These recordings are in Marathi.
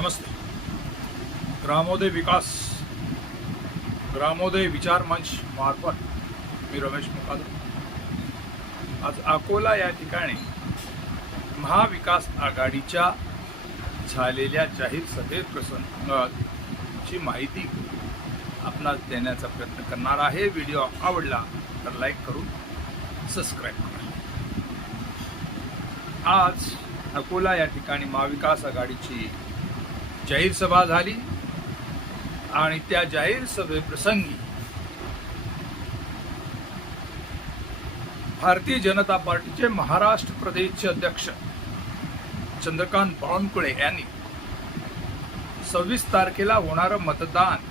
नमस्ते. ग्रामोदय विकास ग्रामोदय विचार मंच मार्फत मी रमेश मुकादम आज अकोला या ठिकाणी महाविकास आघाडीच्या झालेल्या जाहीर सभेत प्रसंगाची माहिती आपणास देण्याचा प्रयत्न करणार आहे. व्हिडिओ आवडला तर लाईक करून सबस्क्राईब करा. आज अकोला या ठिकाणी महाविकास आघाडीची जाहीर सभा झाली आणि त्या जाहीर सभेप्रसंगी भारतीय जनता पार्टीचे महाराष्ट्र प्रदेशचे अध्यक्ष चंद्रकांत बावनकुळे यांनी सव्वीस तारखेला होणारं मतदान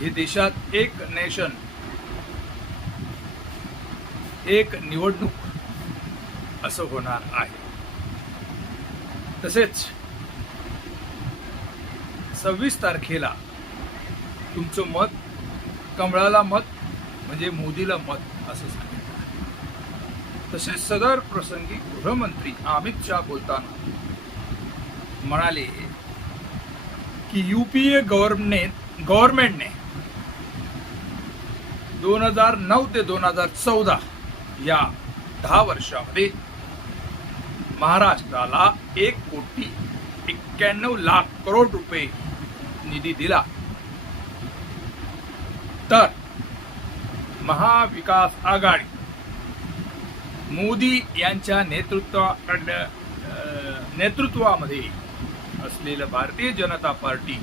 हे देशात एक नेशन एक निवडणूक असं होणार आहे. तसेच सव्वीस तारखेला तुमचं मत कमळाला मत म्हणजे मोदीला मत असं सांगितलं तसेच सदर प्रसंगी गृहमंत्री अमित शहा बोलताना म्हणाले की युपीए गव्हर्नमेंट गव्हर्नमेंटने दोन हजार नऊ ते दोन हजार चौदा या दहा वर्षामध्ये महाराष्ट्राला एक कोटी एक्क्याण्णव लाख करोड रुपये निधी दिला. तर महाविकास आघाडी मोदी यांच्या नेतृत्वाकडे अं, नेतृत्वामध्ये असलेलं भारतीय जनता पार्टी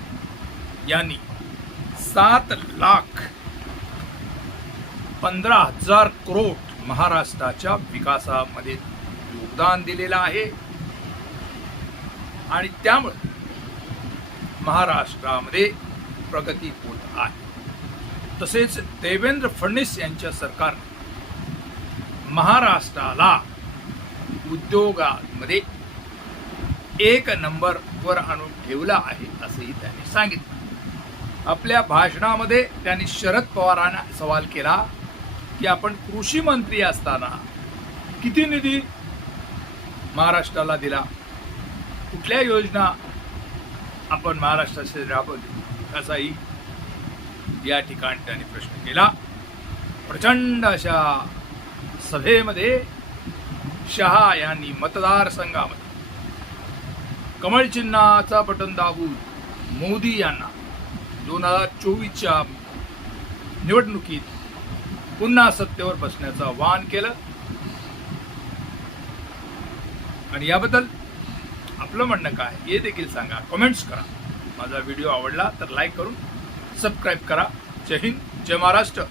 यांनी सात लाख पंधरा हजार करोड महाराष्ट्राच्या विकासामध्ये योगदान दिलेलं आहे. आणि त्यामुळे महाराष्ट्रामध्ये प्रगती होत आहे. तसेच देवेंद्र फडणवीस यांच्या सरकारने महाराष्ट्राला उद्योगामध्ये एक नंबर वर आणून ठेवला आहे असंही त्यांनी सांगितलं. आपल्या भाषणामध्ये त्यांनी शरद पवारांना सवाल केला की आपण कृषी मंत्री असताना किती निधी महाराष्ट्राला दिला? कुठल्या योजना आपण महाराष्ट्राशी राबवले असाही या ठिकाणी त्यांनी प्रश्न केला. प्रचंड अशा सभेमध्ये शहा यांनी मतदारसंघामध्ये कमळ चिन्हाचा बटन दाबून मोदी यांना दोन हजार चोवीसच्या निवडणुकीत पुन्हा सत्तेवर बसण्याचं आवाहन केलं. आणि याबद्दल आपलं म्हणणं काय हे देखील सांगा. कमेंट्स करा. माझा व्हिडिओ आवडला तर लाईक करून सबस्क्राईब करा. जय हिंद जय महाराष्ट्र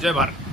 जय भारत.